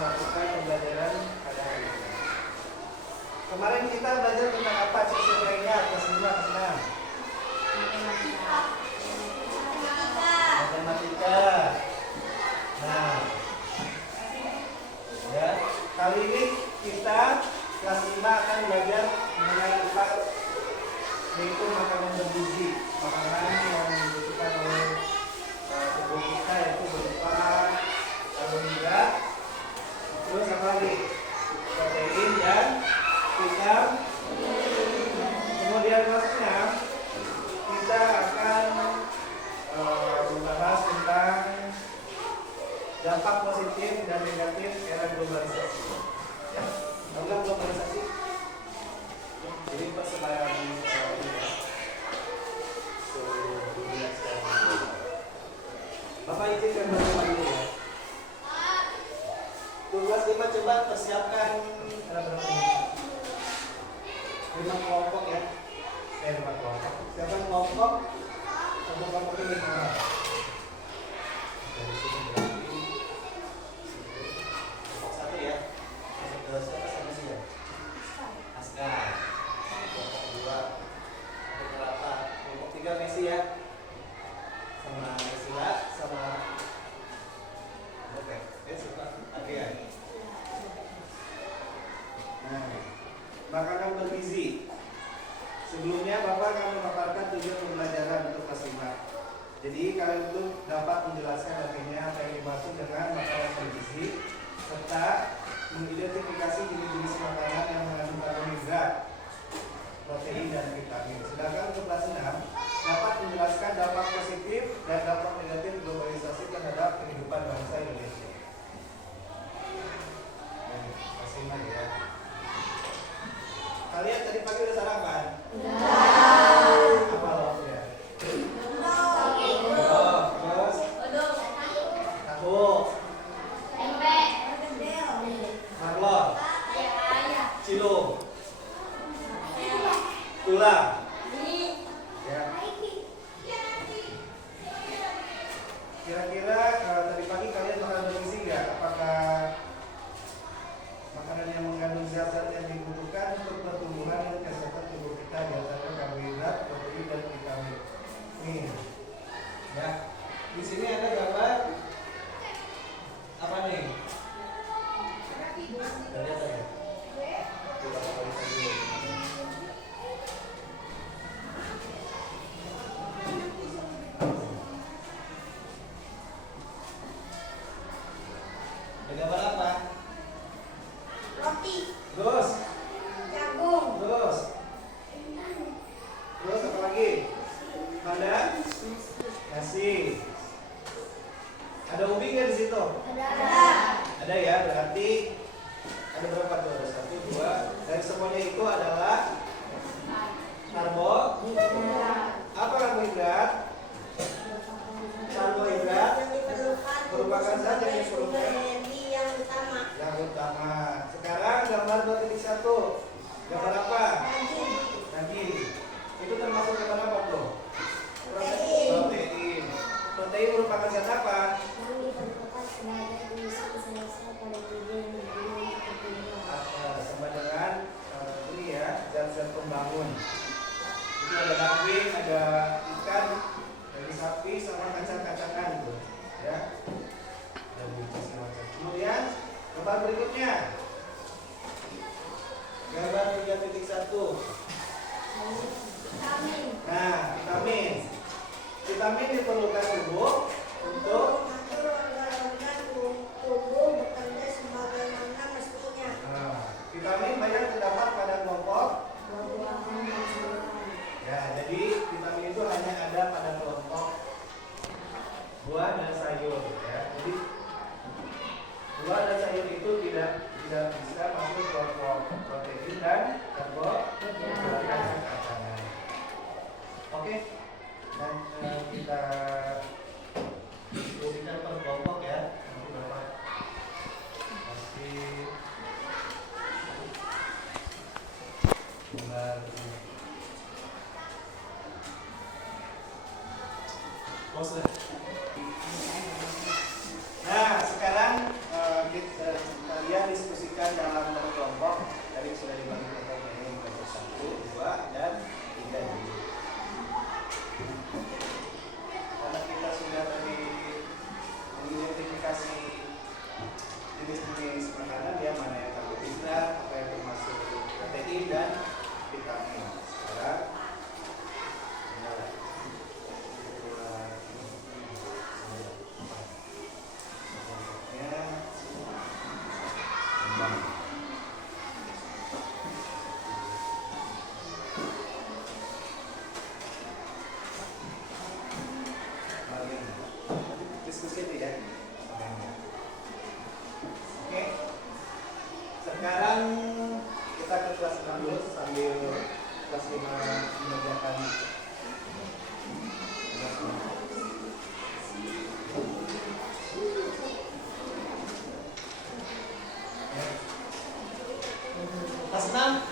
melakukan pembelajaran pada hari ini. Kemarin kita belajar tentang apa sesi lainnya kelas 5 kelas 6? Matematika. Nah, ya, kali ini kita kelas 5 akan belajar mengenai empat, yaitu makanan bergizi, makanan yang dibutuhkan oleh tubuh kita, yaitu berupa karbohidrat, terus apa lagi? Protein dan vitamin. Kemudian kelas 6 kita akan membahas tentang dampak positif dan negatif era globalisasi. Ya, tentang globalisasi. Jadi persebaran seluruh dunia sekarang. Bapak izinkan berdoa dulu ya. Tugas 5 coba persiapkan ada berapa ini? 5 kelompok ya. 5 kelompok. Siapkan kelompok. Kelompok ini dari sini berarti kelompok 1 ya. Kelompok siapa sama sih ya? Askar. Kelompok 2 Rata. Kelompok 3 Messi ya. Sama Mesila sama oke, suka Adrian. Nah, makanan bergizi. Sebelumnya Bapak akan memaparkan tujuan pembelajaran untuk kelas 5. Jadi kalian itu dapat menjelaskan artinya apa yang dimaksud dengan makanan bergizi serta mengidentifikasi jenis-jenis makanan yang mengandung karbohidrat, protein dan vitamin. Sedangkan untuk kelas 6 dapat menjelaskan dampak positif dan dampak negatif globalisasi terhadap kehidupan bangsa Indonesia. Kelas 5 ya. Kalian tadi pagi udah sarapan? Apa lauknya? Terus? Tahu? Marlon? Cilung? Tulang? Ya. Kira-kira tadi pagi kalian makan bergizi nggak? Apakah makanan yang mengandung zat-zat yang dibutuhkan untuk pertumbuhan dan kesehatan tubuh kita, diantaranya karbohidrat, protein dan vitamin. Nih, ya. Di sini ada gambar apa nih? Udah lihat ya? Coba kita lihat dulu. Ada gambar apa? Roti, Terus? jagung, Terus? Terus apa lagi? Ada? Nasi. Ada ubi nggak di situ? ada, Ada ya, berarti ada berapa tuh? Ada 1, 2. Dan semuanya itu adalah apa karbohidrat? Karbohidrat yang diperlukan merupakan zat yang sebagai sumber diperlukan energi yang utama. yang utama. Sekarang gambar 2.1. Gambar apa? Daging, Daging. Itu termasuk gambar apa tuh? protein, Protein. Protein merupakan zat apa? yang diperlukan sebagai fungsi sel-sel pada tubuh yang berdiri untuk bertumbuh. Sama dengan ini ya, zat-zat pembangun. Itu ada daging, ada ikan, dari sapi sama kacang-kacangan gitu, ya. Dan macam. Kemudian gambar berikutnya, gambar 3.1. Vitamin, Nah, vitamin. Vitamin diperlukan tubuh untuk mengatur organ-organ tubuh bekerja sebagaimana mestinya. vitamin banyak terdapat pada kelompok. Buah-buahan dan sayuran. Ya, jadi vitamin itu hanya ada pada kelompok buah dan sayur. Ya, jadi buah dan sayur itu tidak bisa masuk kelompok protein dan karbohidrat. Oke, dan kita diskusikan per kelompok ya. Nanti Bapak kasih gambar. Nah, sekarang kita diskusikan dalam berkelompok. Tadi sudah dibagi kelompoknya ini mulai 1, 2, dan 3 dulu. Karena kita sudah tadi mengidentifikasi jenis-jenis makanan ya, mana yang karbohidrat, apa yang termasuk protein dan vitamin. Sekarang diskusi tidak? Oke. Sekarang kita ke kelas 6 dulu sambil kelas 5 mengerjakan kelas 6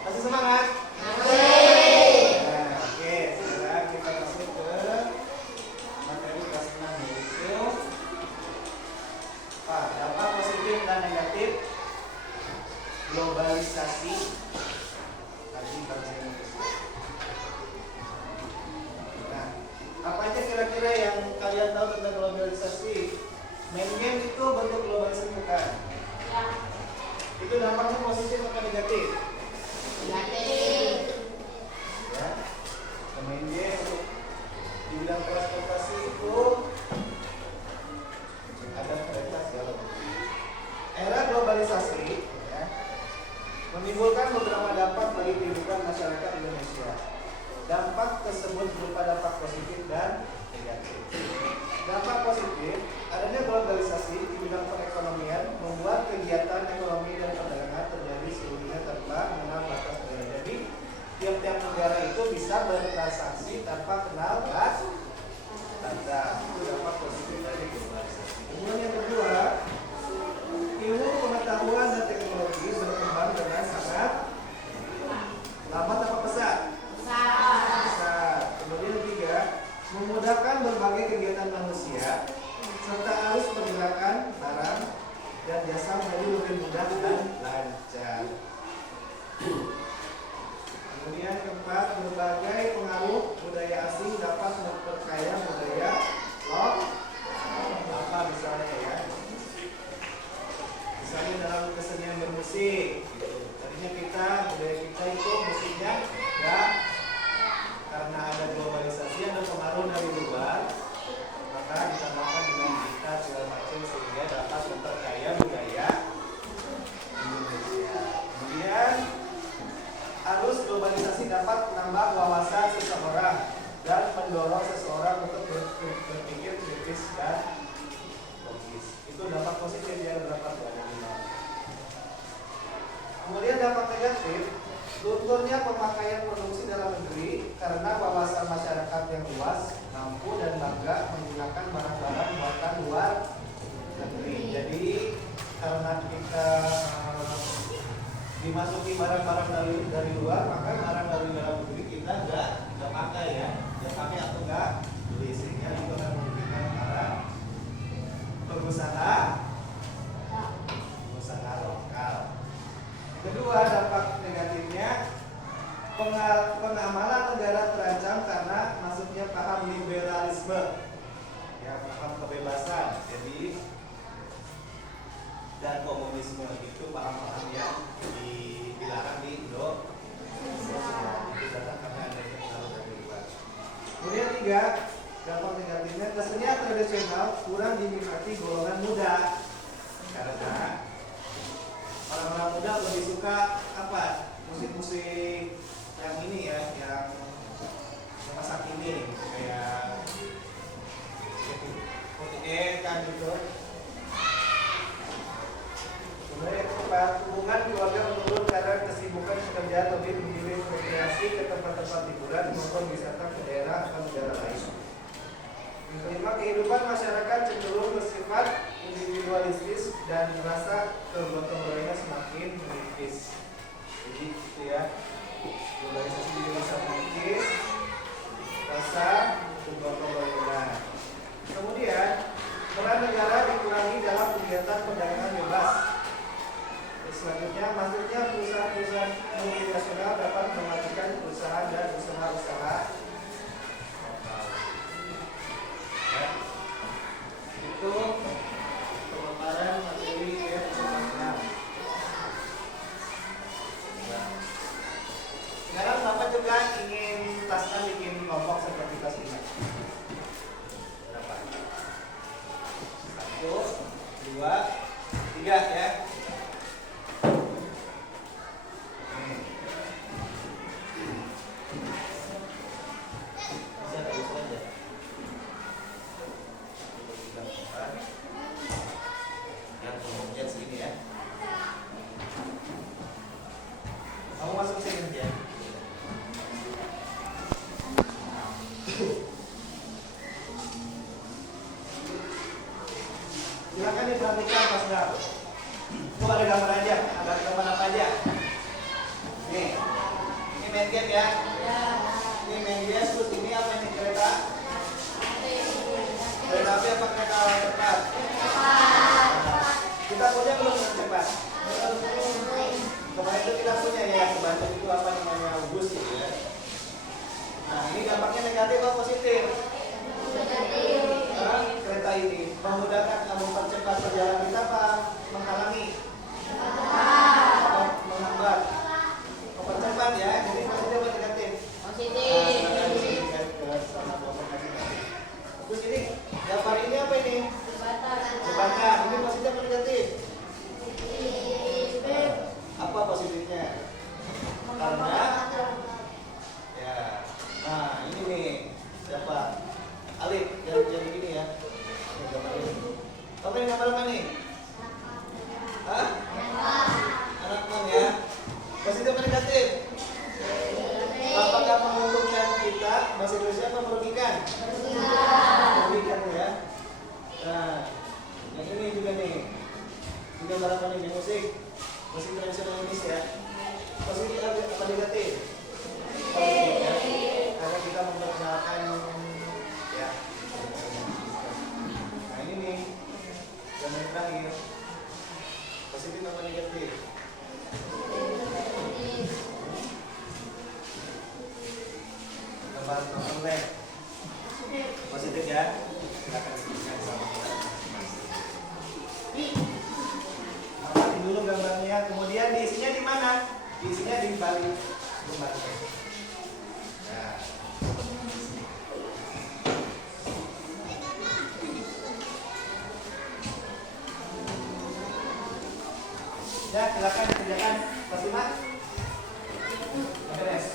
masih semangat? Nah, oke, sekarang kita masuk ke materi kelas 6 yaitu dampak positif dan negatif globalisasi bagi bangsa Indonesia. Nah, apa aja kira-kira yang kalian tahu tentang globalisasi? Main game itu bentuk globalisasi bukan? Ya. Itu dampaknya positif atau negatif? Negatif. Ya, main game untuk di bidang transportasi itu ada kereta segala macam. Era globalisasi ya, menimbulkan beberapa dampak bagi kehidupan masyarakat Indonesia. Dampak tersebut berupa dampak positif dan negatif. Dampak positif, adanya globalisasi di bidang perekonomian membuat kegiatan ekonomi dan perdagangan terjadi seluruhnya tanpa mengenal batas negara. Jadi tiap-tiap negara itu bisa bertransaksi tanpa kenal batas. Itu dampak positif dari globalisasi. Kemudian yang kedua, ilmu pengetahuan dan teknologi berkembang dengan sangat lambat apa pesat? Pesat. Kemudian ketiga, memudahkan berbagai kegiatan manusia serta arus pergerakan barang dan jasa menjadi lebih mudah dan lancar. Kemudian keempat, berbagai pengaruh budaya asing dapat memperkaya budaya lokal. Apa misalnya ya? Misalnya dalam kesenian bermusik, gitu. Tadinya budaya kita itu musiknya ya, karena ada globalisasi, ada pengaruh dari luar, maka ditambahkan dengan gitar segala macam sehingga dapat memperkaya budaya Indonesia. Kemudian arus globalisasi dapat menambah wawasan seseorang dan mendorong seseorang untuk berpikir kritis dan logis. Itu dampak positif yang berdapat dari luar. Kemudian dampak negatif, lunturnya pemakaian produksi dalam negeri karena wawasan masyarakat yang luas, mampu dan bangga menggunakan barang-barang buatan luar negeri. Jadi karena kita dimasuki barang-barang dari luar, maka barang dari dalam negeri kita nggak pakai ya, nggak pakai atau nggak beli, sehingga itu akan merugikan para pengusaha lokal. Kedua, dampak negatifnya, pengamalan negara terancam karena masuknya paham liberalisme, ya, paham kebebasan, jadi dan komunisme itu paham-paham yang dilarang di Indonesia. Itu datang karena adanya pengaruh dari luar. Kemudian tiga, dampak negatifnya, kesenian tradisional kurang diminati golongan muda karena orang-orang muda lebih suka apa? Musik-musik yang ini ya, yang masa kini kayak kan gitu. Kemudian keempat, hubungan keluarga menurun karena kesibukan pekerjaan lebih memilih rekreasi ke tempat-tempat hiburan maupun wisata ke daerah atau negara lain. Yang kelima, kehidupan masyarakat cenderung bersifat individualistis dan merasa kegotong-royongan semakin menipis. Jadi itu ya, globalisasi juga bisa menipis rasa kegotong-royongan. Kemudian peran negara dikurangi dalam kegiatan perdagangan bebas ya. Bisa kayak gitu aja. Yang kemudian segini ya. Kamu masuk sini aja. Silakan diperhatikan Mas Dar. Itu ada gambar aja, ada gambar apa aja? Nih, ini main game ya. Ini main game, terus ini apa ini kereta? Kereta api apa kereta cepat? Kita punya belum kereta cepat? Kemarin itu kita punya ya, kebantu itu apa namanya bus gitu ya. Nah ini dampaknya negatif atau positif? Nah, kereta ini memudahkan mempercepat perjalanan kita apa menghalangi? Menghambat? Mempercepat ya, jadi positif atau negatif? Terus ini gambar ini apa ini? Jembatan. Ini positif atau negatif? Apa positifnya? Karena ya. Nah, ini nih. Siapa? Alif yang begini ya. Yang gambar ini. Apa yang gambar apa nih? Hah? Anak man ya. Positif atau negatif? Apakah menguntungkan kita bahasa Indonesia apa merugikan? Merugikan ya. Nah, yang ini juga nih. Ini gambar apa nih? Musik. Musik tradisional Indonesia. Positif apa negatif? Positif ya. Karena kita memperkenalkan ya. Nah ini nih gambar terakhir. Positif apa negatif? Gambar online. Positif ya. Silakan diberikan sama kita. Amati dulu gambarnya, kemudian diisinya di mana? Diisinya di balik lembarnya. Nah. Ya, silakan dikerjakan, Mas Iman. Beres.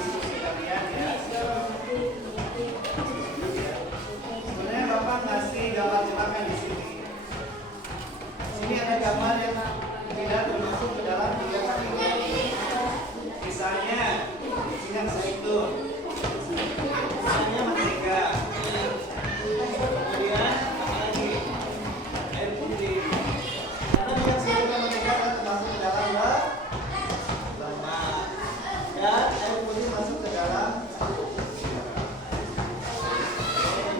diskusi kalian ya. Sebenarnya Bapak ngasih gambar jelakan di sini. Ini ada gambar yang tidak termasuk ke dalam tiga kategori. Misalnya minyak zaitun, misalnya mentega, kemudian apa lagi? Air putih. Karena minyak zaitun dan mentega kan termasuk ke dalam lemak, dan air putih masuk ke dalam.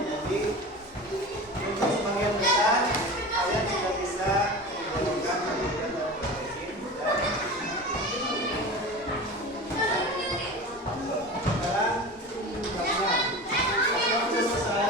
Jadi untuk sebagian besar kalian sudah bisa menentukan kebutuhan dan protein. Sekarang apakah sudah selesai?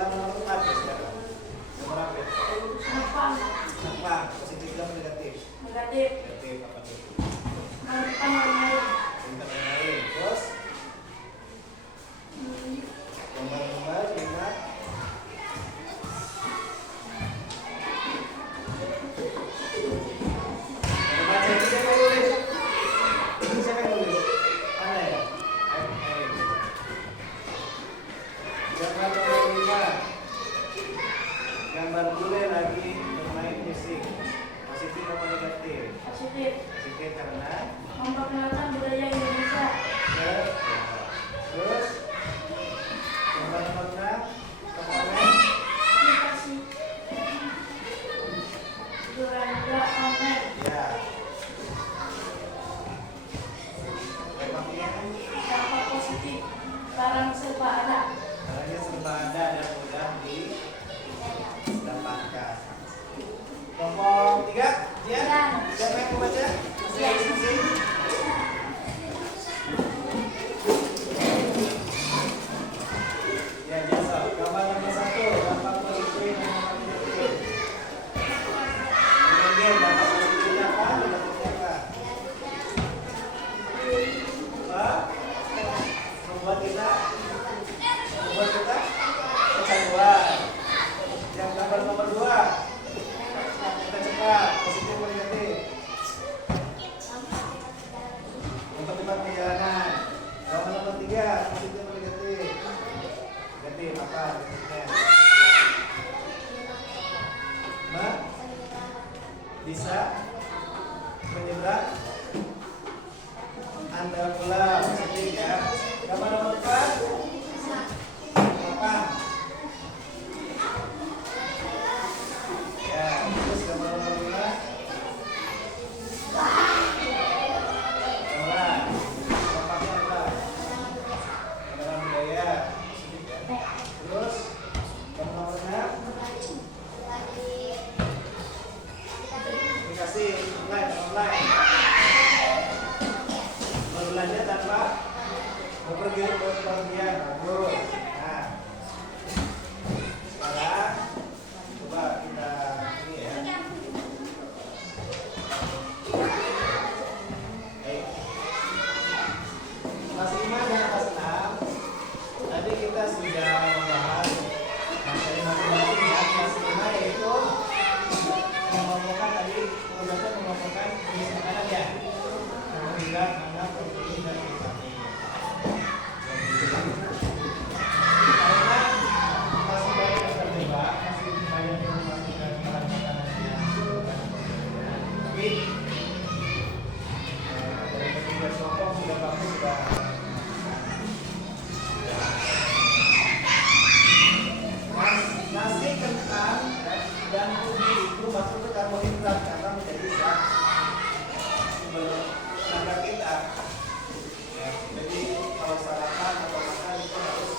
Gambar nomor 4 ya sekarang. Nomor apa itu? Depan. Depan, positif atau negatif? Negatif. Negatif apa tuh? Nomor depan orang lain. Bintang yang lain. Terus gambar-gambar ingat. Baca ini siapa yang nulis? Ini siapa yang nulis? Mana ya? Ayo. Gambar nomor 5. Gambar bule lagi bermain musik. Positif atau negatif? Positif. Positif karena Memperkenalkan budaya Indonesia. terus gambar nomor 6 komponen Aplikasi. Belanja online. ya tempatnya Dampak positif. Barang serba ada. caranya serba ada dan mudah didapatkan. Kelompok 3 ya siapa yang mau baca? Masing-masing. Ya biasa gambar nomor 1 dampak positif dan dampak negatif. Kemudian dampak positifnya apa? Negatifnya apa? Membuat kita kecanduan. Yang gambar nomor 2 kita cepat positif atau negatif? Mempercepat perjalanan. Gambar nomor 3 positif atau negatif? Negatif apa negatifnya? Bisa menyeberang Anda pula positif ya. Gambar nomor 4 apa? Ya, terus gambar nomor 5 orang dampaknya apa? Kendaraan budaya positif ya. Terus gambar nomor 6 aplikasi online berbelanja tanpa bepergian. Bagus. Nah, sekarang coba kita ini ya. Baik. Kelas 5 dan kelas 6 tadi kita sudah membahas materi masing-masing ya. Kelas 5 yaitu mengelompokkan tadi belajar mengelompokkan jenis makanan ya. Karbohidrat, mana protein dan vitamin. Karena masih banyak yang terjebak, masih banyak yang memasukkan makanan yang bukan protein. Tapi dari ketiga kelompok sudah bagus sudah. Nasi kentang dan ubi itu masuk ke karbohidrat karena menjadi zat sumber tenaga kita. Ya, jadi kalau sarapan atau makan itu harus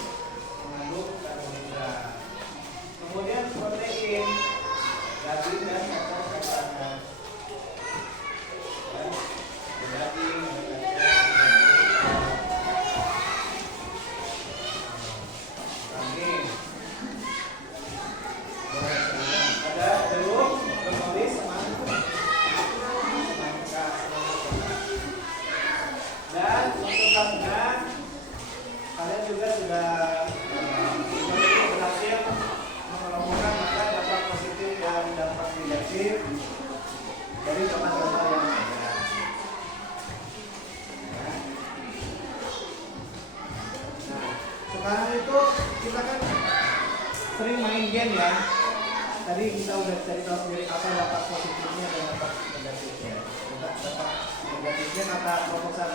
mengandung karbohidrat. Kemudian protein, daging dan kacang-kacangan. Ya, daging, daging. Ada jeruk, brokoli, semangka. Dan untuk kandungan, kalian juga sudah berhasil mengelompokkan maka dampak positif dan dampak negatif dari gambar-gambar yang ada. Nah, sekarang itu kita kan sering main game ya. Tadi kita udah cari tahu sendiri apa dampak positifnya dan dampak negatifnya. Dampak negatifnya kata kelompok 1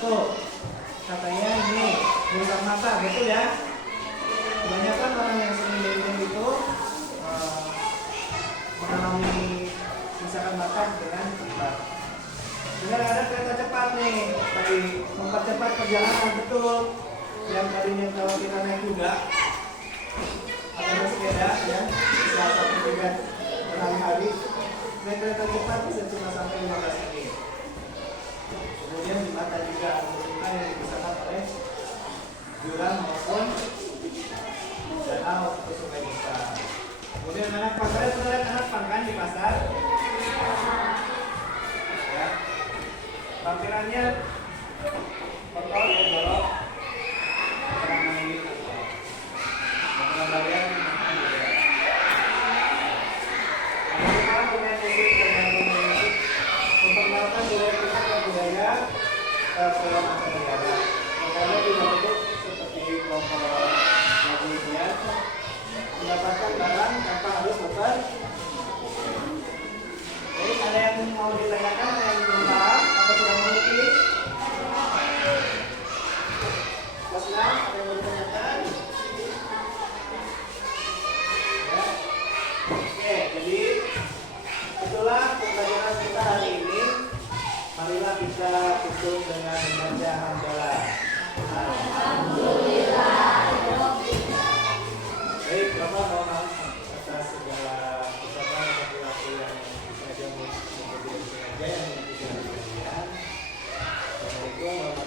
katanya ini merusak mata, betul ya? Kebanyakan orang yang sering main game itu mengalami kerusakan mata dengan cepat. Dengan ada kereta cepat nih, tadi mempercepat perjalanan betul. Yang tadinya kalau kita naik kuda atau bersepeda ya bisa sampai 3 hari naik kereta cepat bisa cuma sampai 15 menit. Kemudian di mata juga ada yang dibesarkan oleh jurang maupun danau atau sungai besar. Kemudian anak pasarnya pernah lihat anak pang kan di pasar? Ya. Tampilannya kotor ya, jorok. Kurang main. Kurang bagian makan juga. Bagaimana pemain musik dan musik memperkenalkan budaya kita ke budaya ke mancanegara. Makanya dibentuk seperti kelompok lagu ini mendapatkan barang tanpa harus muter. Jadi ada yang mau ditanyakan, ada yang belum paham atau sudah mengerti? Mas Nam, ada yang mau ditanyakan? Ya. Oke, jadi itulah pembelajaran kita hari ini. Marilah kita tutup dengan membaca hamdalah. Baik, Bapak mohon maaf atas segala ucapan dan perilaku yang sengaja maupun tidak sengaja yang menyakiti hati kalian. Assalamualaikum warahmatullahi wabarakatuh.